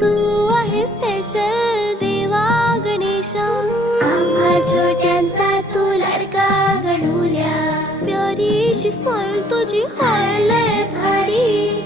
तू आहे स्पेशल देवा गणेशा, आम्हा छोट्यांचा तू लाडका गणुल्या. प्यारीशी स्माईल तुझी हाय लय भारी.